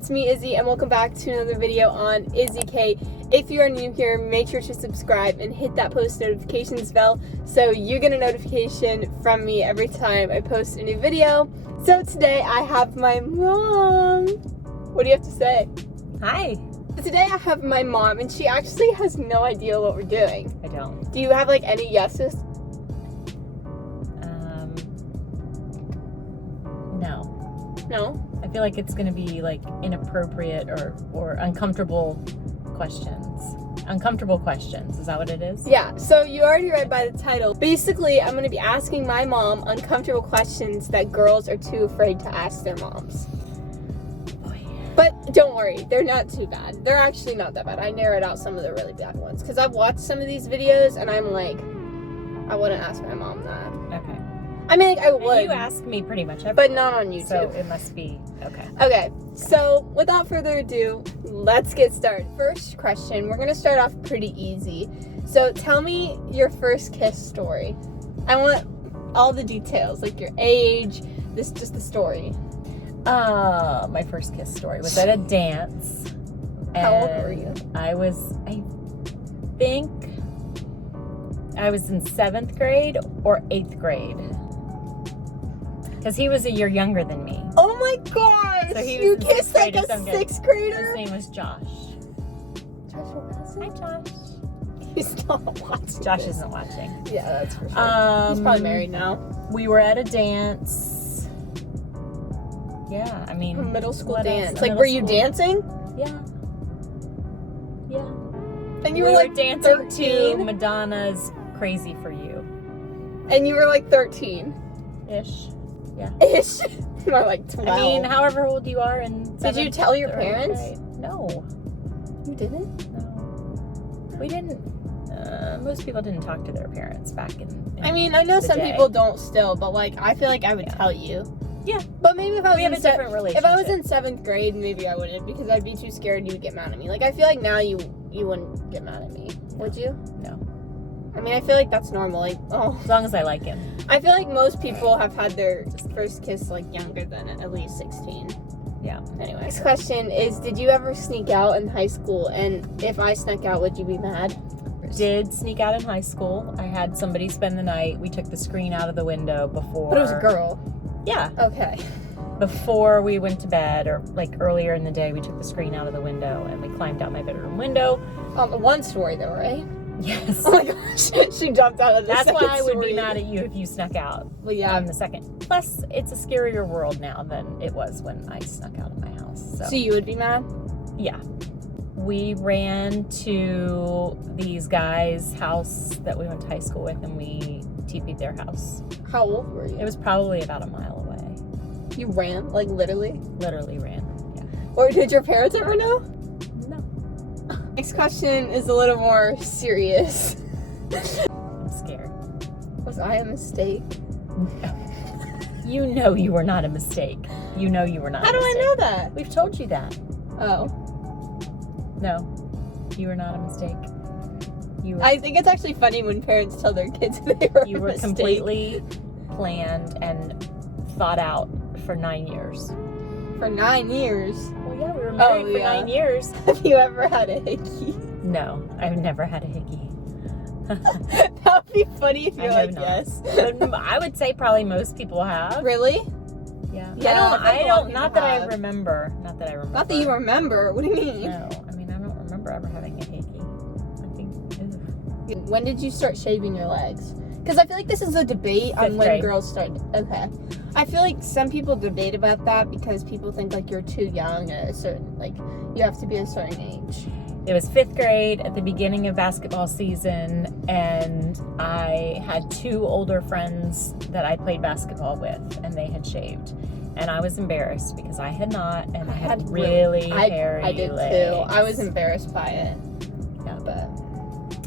it's me, Izzy, and welcome back to another video on izzyycate. If you are new here, make sure to subscribe and hit that post notifications bell so you get a notification from me every time I post a new video. So today I have my mom. What do you have to say? Hi. Today I have my mom, and she actually has no idea what we're doing. I don't. Do you have like any guesses? No. No? I feel like it's gonna be like inappropriate or uncomfortable questions. Uncomfortable questions, is that what it is? Yeah, so you already read by the title. Basically, I'm gonna be asking my mom uncomfortable questions that girls are too afraid to ask their moms. Boy. But don't worry, they're not too bad. They're actually not that bad. I narrowed out some of the really bad ones because I've watched some of these videos and I'm like, I wouldn't ask my mom that. Okay. I mean, like, I would. And you ask me pretty much everything. But not on YouTube. So it must be, okay. Okay, so without further ado, let's get started. First question, we're gonna start off pretty easy. So tell me your first kiss story. I want all the details, like your age, just the story. My first kiss story was at a dance. How old were you? I think I was in 7th grade or 8th grade. Because he was a year younger than me. Oh my gosh! So he was you in kissed 6th like grade a or something. 6th grader? His name was Josh. Hi, Josh. He's not watching. Josh this. isn't watching. Yeah, that's for sure. He's probably married now. We were at a dance. Yeah, I mean, A middle school what dance. else? Like, were you dancing? Yeah. And you we were like dancing 13? to Madonna's "Crazy for You." And you were like 13? Ish. Yeah. Ish? More like 12. I mean, however old you are in Did you tell your parents? No. You didn't? No. We didn't. Most people didn't talk to their parents back in I mean, I know the some day. people don't still, but like, I feel like I would Yeah. tell you. Yeah. But maybe if I was We have a different relationship. If I was in 7th grade, maybe I wouldn't, because I'd be too scared you would get mad at me. Like, I feel like now you wouldn't get mad at me. Would you? No. I mean, I feel like that's normal. Like, As long as I like him. I feel like most people have had their first kiss like younger than at least 16. Yeah. Anyway, next question is, did you ever sneak out in high school? And if I snuck out, would you be mad? Did sneak out in high school. I had somebody spend the night. We took the screen out of the window before. But it was a girl. Yeah. Okay. Before we went to bed, or like earlier in the day, we took the screen out of the window and we climbed out my bedroom window. One story though, right? Yes. Oh my gosh, she jumped out of the That's second why I would story. be mad at you if you snuck out. Well, yeah. On the second. Plus, it's a scarier world now than it was when I snuck out of my house. So you would be mad? Yeah. We ran to these guys' house that we went to high school with, and we TP'd their house. How old were you? It was probably about a mile away. You ran? Like, literally? Literally ran. Yeah. Or did your parents ever know? No. Next question is a little more serious. I'm scared. Was I a mistake? You know you were not a mistake. You know you were not How a do I mistake. know that? We've told you that. Oh. No. You were not a mistake. You were, I think it's actually funny when parents tell their kids they were you a were mistake. completely planned and thought out for 9 years. For 9 years. Well, yeah, we were married for 9 years. Have you ever had a hickey? No, I've never had a hickey. That would be funny if you're like, not. yes. But I would say probably most people have. Really? Yeah. Yeah, I I don't, think a lot of not people that I have. remember. Not that I remember. Not that you remember. What do you mean? No, I mean, I don't remember ever having a hickey. I think, When did you start shaving your legs? Because I feel like this is a debate on 5th when grade. girls start. Okay. I feel like some people debate about that because people think like you're too young at a certain, like, you have to be a certain age. It was 5th grade at the beginning of basketball season, and I had 2 older friends that I played basketball with, and they had shaved. And I was embarrassed because I had not, and I had really hairy I did legs. too. I was embarrassed by it. Yeah. But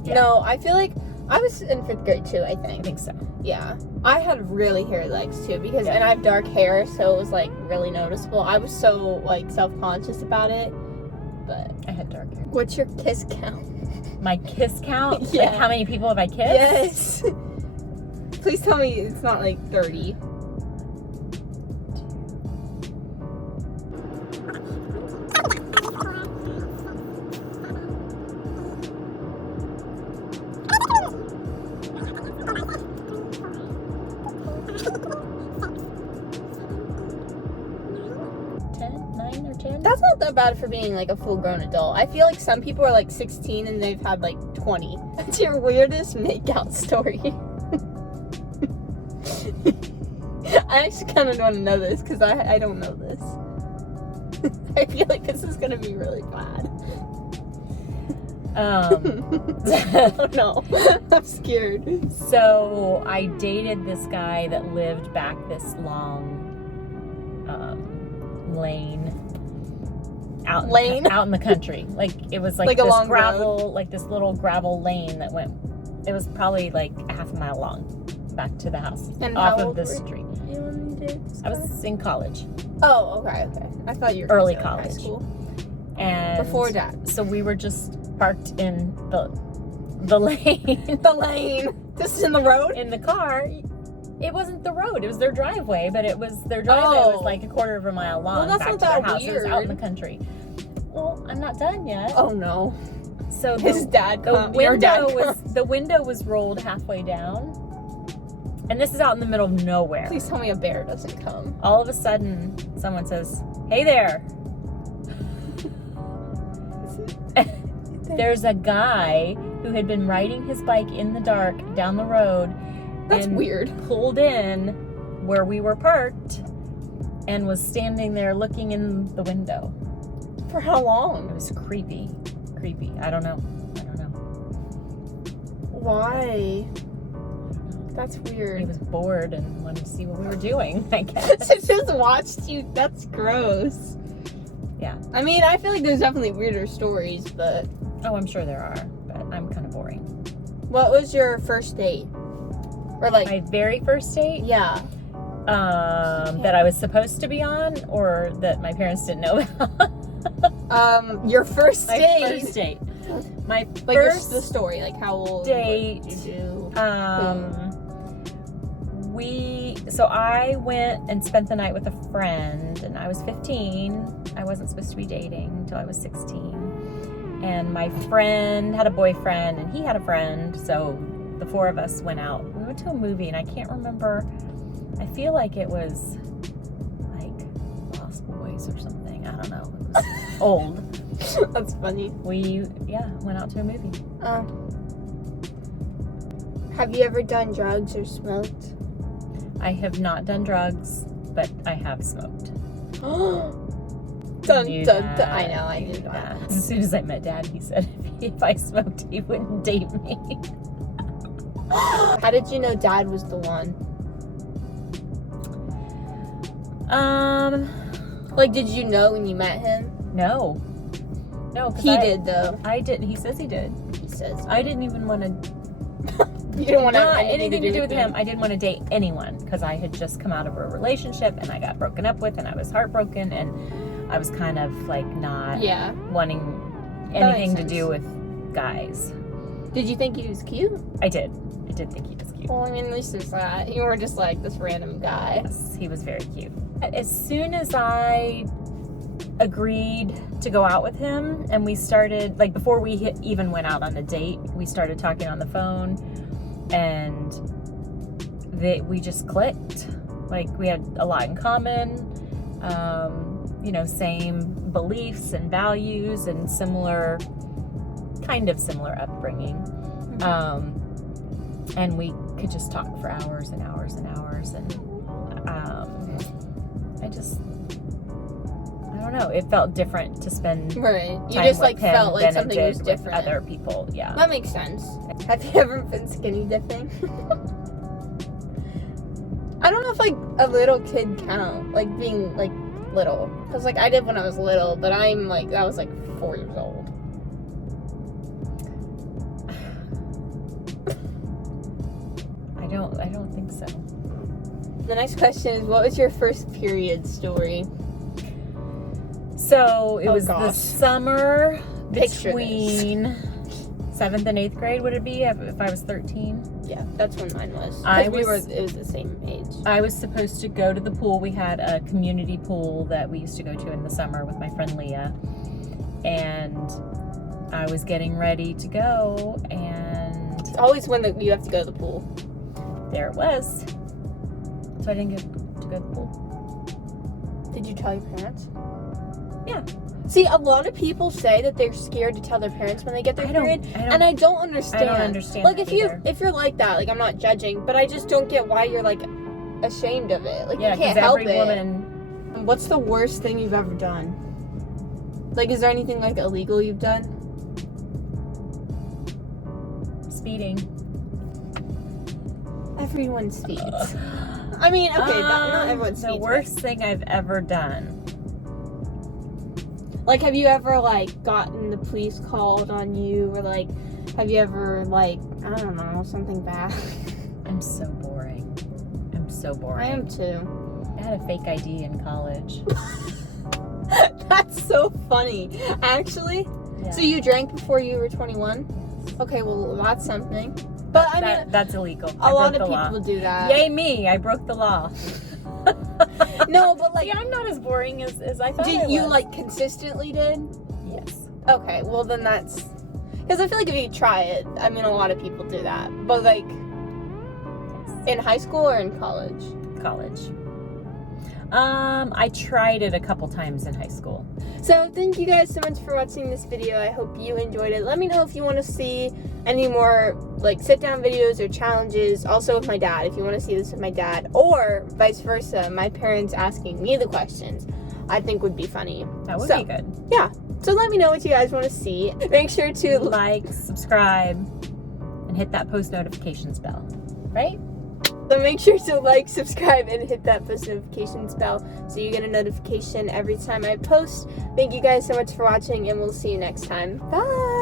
Yeah. no, I feel like I was in 5th grade too, I I think. think so. Yeah. I had really hairy legs too because, Yeah. and I have dark hair, so it was like really noticeable. I was so like self-conscious about it, but. I had dark hair. What's your kiss count? My kiss count? Yeah. Like, how many people have I kissed? Yes. Please tell me it's not like 30. That's not that bad for being, like, a full-grown adult. I feel like some people are, like, 16 and they've had, like, 20. That's your weirdest makeout story. I actually kind of want to know this, because I don't know this. I feel like this is going to be really bad. Oh, no. I'm scared. So, I dated this guy that lived back this long lane out in the country. Like, it was like a this long gravel road. Like this little gravel lane that went, it was probably like a half a mile long back to the house. And off how of old this were street. you when you did this I was guy? in college. Oh, okay. I thought you were Early still in high college. school. And Before that. so we were just parked in the lane. The lane. Just in the road? In the car. It wasn't the road. It was their driveway, but it was their driveway was like a quarter of a mile long. Well, that's back not to their that house. It was out in the weird. country. Well, I'm not done yet. Oh, no. So His dad the window was rolled halfway down, and this is out in the middle of nowhere. Please tell me a bear doesn't come. All of a sudden, someone says, "Hey there." There's a guy who had been riding his bike in the dark down the road. That's and weird. Pulled in where we were parked and was standing there looking in the window. For how long? It was creepy. I don't know. Why? That's weird. He was bored and wanted to see what we were doing, I guess. It just watched you. That's gross. Yeah. I mean, I feel like there's definitely weirder stories, but... Oh, I'm sure there are, but I'm kind of boring. What was your first date? Or like... My very first date? Yeah. That I was supposed to be on, or that my parents didn't know about? Your first My date. first date. My Like first the story, like how old date. what did you do? So I went and spent the night with a friend, and I was 15. I wasn't supposed to be dating until I was 16. And my friend had a boyfriend, and he had a friend, so the four of us went out. We went to a movie, and I can't remember. I feel like it was like Lost Boys or something. I don't know. It was old. That's funny. We went out to a movie. Have you ever done drugs or smoked? I have not done drugs, but I have smoked. Dun, Do dun, that, dun. I know, I do did that. As soon as I met Dad, he said if I smoked, he wouldn't date me. How did you know Dad was the one? Like, did you know when you met him? No. 'Cause He did, though. I did. He says he did. He says. I didn't even want to. You didn't want to Not have anything to do with him. I didn't want to date anyone because I had just come out of a relationship and I got broken up with and I was heartbroken and I was kind of like not wanting anything to do with guys. Did you think he was cute? I did think he was cute. Well, I mean, at least there's that. You were just like this random guy. Yes, he was very cute. As soon as I agreed to go out with him and we started, like before we even went out on a date, we started talking on the phone and we just clicked. Like we had a lot in common, same beliefs and values and kind of similar upbringing. And we could just talk for hours and hours and hours and I don't know. It felt different to spend Right. You time just with like him felt like than something it did was with different. other people. Yeah. That makes sense. Have you ever been skinny dipping? I don't know if like a little kid count, like being like little, because like I did when I was little, but I was like 4 years old. I don't think so. The next question is, what was your first period story? So it was the gosh. summer Picture between 7th and 8th grade. Would it be if I was 13? Yeah, that's when mine was. It was the same age. I was supposed to go to the pool. We had a community pool that we used to go to in the summer with my friend Leah, and I was getting ready to go, and It's always when you have to go to the pool. there it was. So I didn't get to go to the pool. Did you tell your parents? Yeah. See, a lot of people say that they're scared to tell their parents when they get their period, and I don't understand. I don't understand. Like, that if you're like that, like, I'm not judging, but I just don't get why you're like ashamed of it. Like, yeah, you can't help every it. woman. What's the worst thing you've ever done? Like, is there anything like illegal you've done? Speeding. Everyone speeds. I mean, okay, not everyone speeds. The worst thing I've ever done. Like, have you ever, like, gotten the police called on you? Or, like, have you ever, like, I don't know, something bad? I'm so boring. I am too. I had a fake ID in college. That's so funny. Actually? Yeah. So you drank before you were 21? Okay, well, that's something. But, I mean, that's illegal. A lot of people do that. Yay me, I broke the law. No, but like... See, I'm not as boring as I thought I was. You, like, consistently did? Yes. Okay, well then that's... Because I feel like if you try it, I mean, a lot of people do that. But, like, in high school or in college? College. I tried it a couple times in high school. So, thank you guys so much for watching this video. I hope you enjoyed it. Let me know if you want to see any more, like, sit-down videos or challenges. Also with my dad, if you want to see this with my dad. Or, vice versa, my parents asking me the questions. I think would be funny. That would be good. Yeah. So, let me know what you guys want to see. Make sure to like, subscribe, and hit that post notifications bell. Right? So make sure to like, subscribe, and hit that post notifications bell so you get a notification every time I post. Thank you guys so much for watching, and we'll see you next time. Bye!